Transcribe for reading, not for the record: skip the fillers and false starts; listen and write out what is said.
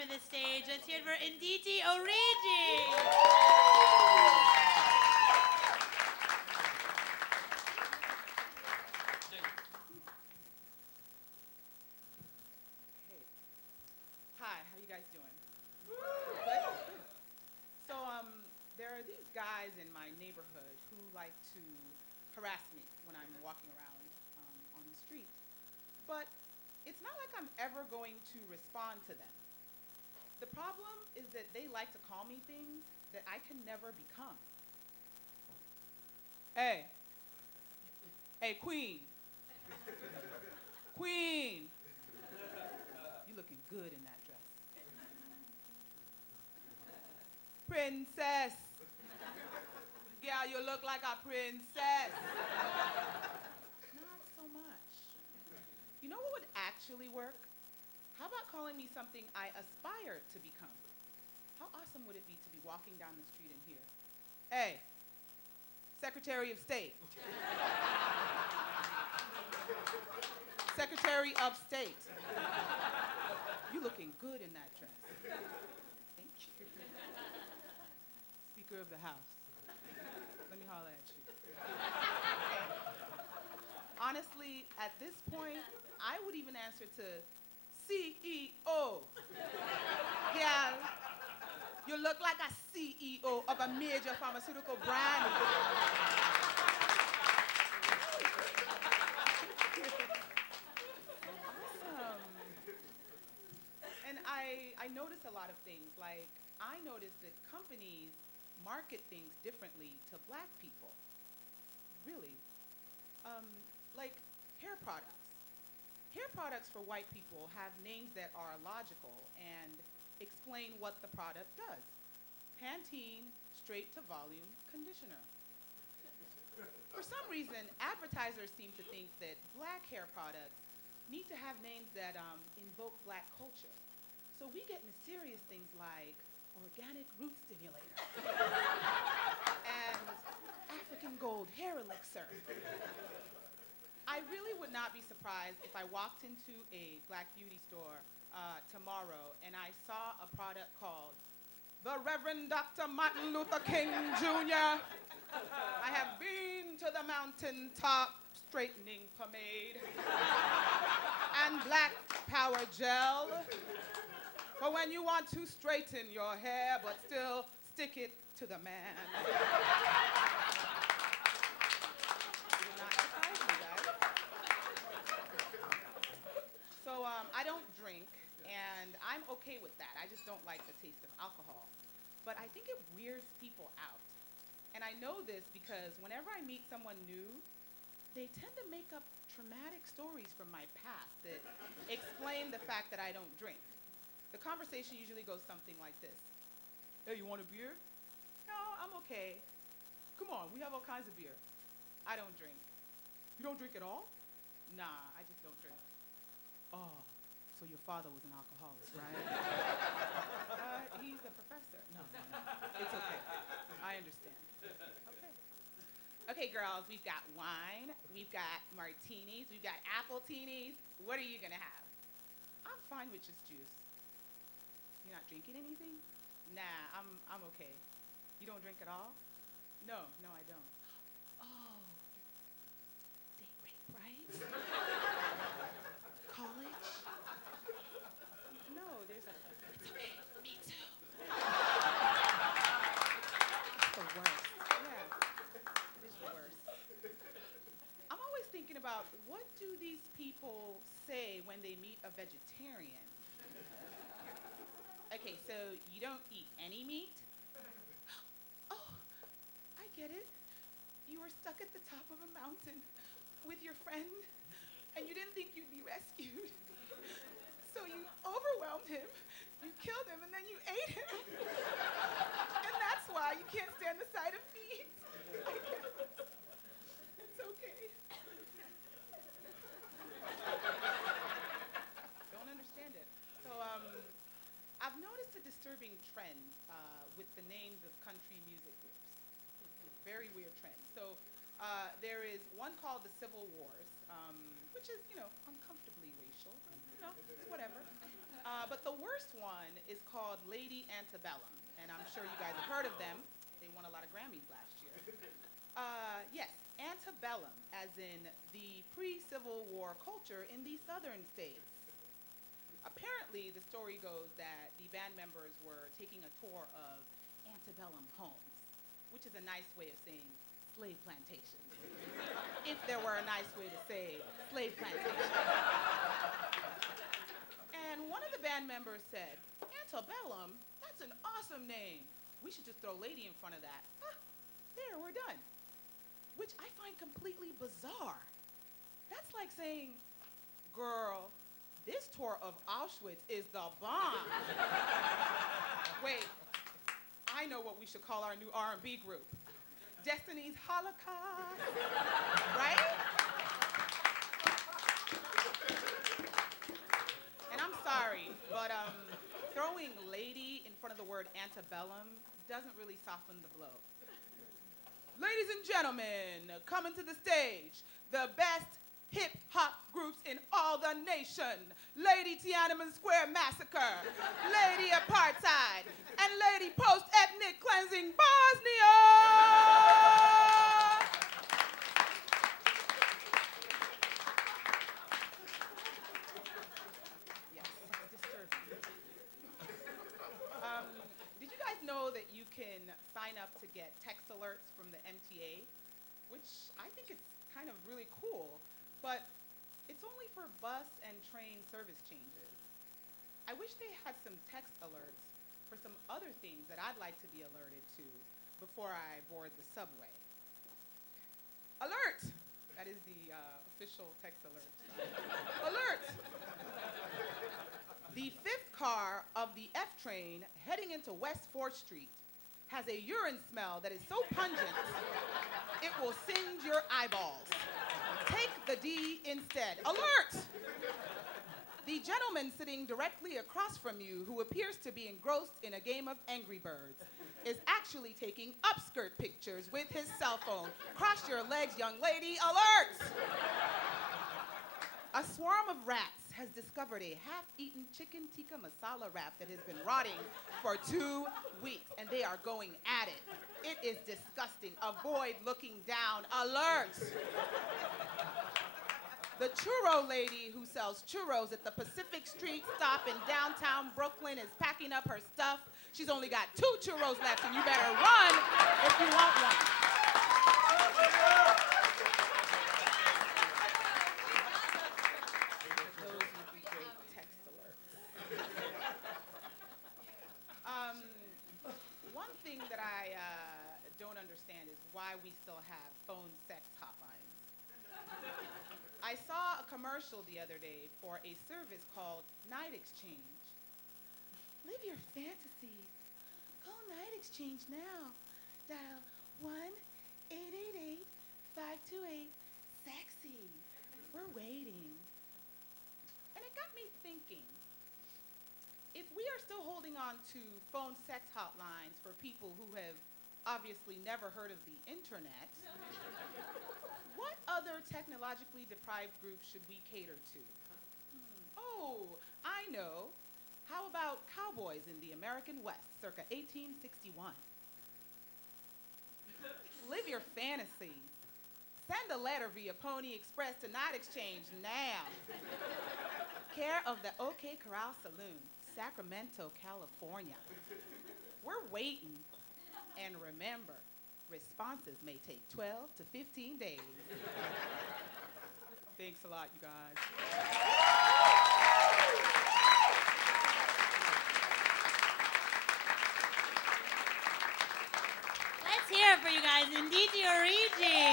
performing the stage. Let's hear it for Ndidi Origi. Okay. Hi, how you guys doing? Good? So, there are these guys in my neighborhood who like to harass me when I'm walking around on the street. But it's not like I'm ever going to respond to them. The problem is that they like to call me things that I can never become. Hey, hey, Queen, Queen, you looking good in that dress. Princess, yeah, you look like a princess. Not so much. You know what would actually work? How about calling me something I aspire to become? How awesome would it be to be walking down the street and hear, hey, Secretary of State. Secretary of State. You looking good in that dress. Thank you. Speaker of the House. Let me holler at you. Honestly, at this point, I would even answer to CEO. Yeah, you look like a CEO of a major pharmaceutical brand. Awesome. And I notice a lot of things. Like, I notice that companies market things differently to black people. Really. Um, like hair products. Hair products for white people have names that are logical and explain what the product does. Pantene Straight to Volume Conditioner. For some reason, advertisers seem to think that black hair products need to have names that invoke black culture. So we get mysterious things like organic root stimulator and African gold hair elixir. I really would not be surprised if I walked into a black beauty store tomorrow and I saw a product called the Reverend Dr. Martin Luther King Jr. I have been to the mountaintop straightening pomade and black power gel for when you want to straighten your hair but still stick it to the man. It would not surprise me, guys. So I don't drink, and I'm okay with that. I just don't like the taste of alcohol. But I think it weirds people out. And I know this because whenever I meet someone new, they tend to make up traumatic stories from my past that explain the fact that I don't drink. The conversation usually goes something like this. Hey, you want a beer? No, I'm okay. Come on, we have all kinds of beer. I don't drink. You don't drink at all? Nah, I just don't drink. Oh, so your father was an alcoholic, right? He's a professor. No, no, no. It's okay. I understand. Okay. Okay, girls, we've got wine, we've got martinis, we've got appletinis. What are you gonna have? I'm fine with just juice. You're not drinking anything? Nah, I'm okay. You don't drink at all? No, no, I don't. Oh, date rape, right? College? No, there's a. It's okay. Me too. It's the worst. Yeah, it is the worst. I'm always thinking about what do these people say when they meet a vegetarian? Okay, so you don't eat any meat? Oh, I get it. You were stuck at the top of a mountain with your friend, and you didn't think you'd be rescued. So you overwhelmed him, you killed him, and then you ate him. And that's why you can't stand the sight of meat. I get it. It's okay. Don't understand it. So, I've noticed a disturbing trend with the names of country music groups. Very weird trend. So there is one called the Civil Wars, which is, uncomfortably racial, but, it's whatever. But the worst one is called Lady Antebellum, and I'm sure you guys have heard of them. They won a lot of Grammys last year. Yes, antebellum, as in the pre-Civil War culture in the southern states. Apparently, the story goes that the band members were taking a tour of antebellum homes, which is a nice way of saying slave plantations. If there were a nice way to say slave plantation. And one of the band members said, antebellum? That's an awesome name. We should just throw lady in front of that. Ah, there, we're done. Which I find completely bizarre. That's like saying, girl, this tour of Auschwitz is the bomb. Wait, I know what we should call our new R&B group. Destiny's Holocaust, right? And I'm sorry, but throwing lady in front of the word antebellum doesn't really soften the blow. Ladies and gentlemen, coming to the stage, the best hip-hop groups in all the nation. Lady Tiananmen Square Massacre, Lady Apartheid, and Lady Post-Ethnic Cleansing Bosnia! Yes, it's disturbing. Did you guys know that you can sign up to get text alerts from the MTA? Which I think it's kind of really cool, but it's only for bus and train service changes. I wish they had some text alerts for some other things that I'd like to be alerted to before I board the subway. Alert! That is the official text alert. Alert! The fifth car of the F train heading into West 4th Street has a urine smell that is so pungent, it will singe your eyeballs. Take the D instead. Alert! The gentleman sitting directly across from you, who appears to be engrossed in a game of Angry Birds, is actually taking upskirt pictures with his cell phone. Cross your legs, young lady. Alert! A swarm of rats has discovered a half-eaten chicken tikka masala wrap that has been rotting for 2 weeks, and they are going at it. It is disgusting. Avoid looking down. Alert! The churro lady who sells churros at the Pacific Street stop in downtown Brooklyn is packing up her stuff. She's only got 2 churros left, and you better run if you want one. Those would be great text alerts. One thing that I don't understand is why we still have phone sex hotlines. I saw a commercial the other day for a service called Night Exchange. Live your fantasies. Call Night Exchange now. Dial 1-888-528-SEXY. We're waiting. And it got me thinking, if we are still holding on to phone sex hotlines for people who have obviously never heard of the internet, what other technologically deprived groups should we cater to? Oh, I know. How about cowboys in the American West, circa 1861? Live your fantasies. Send a letter via Pony Express to Night Exchange now. Care of the OK Corral Saloon, Sacramento, California. We're waiting. And remember, responses may take 12 to 15 days. Thanks a lot, you guys. Let's hear it for you guys. Ndidi Origi.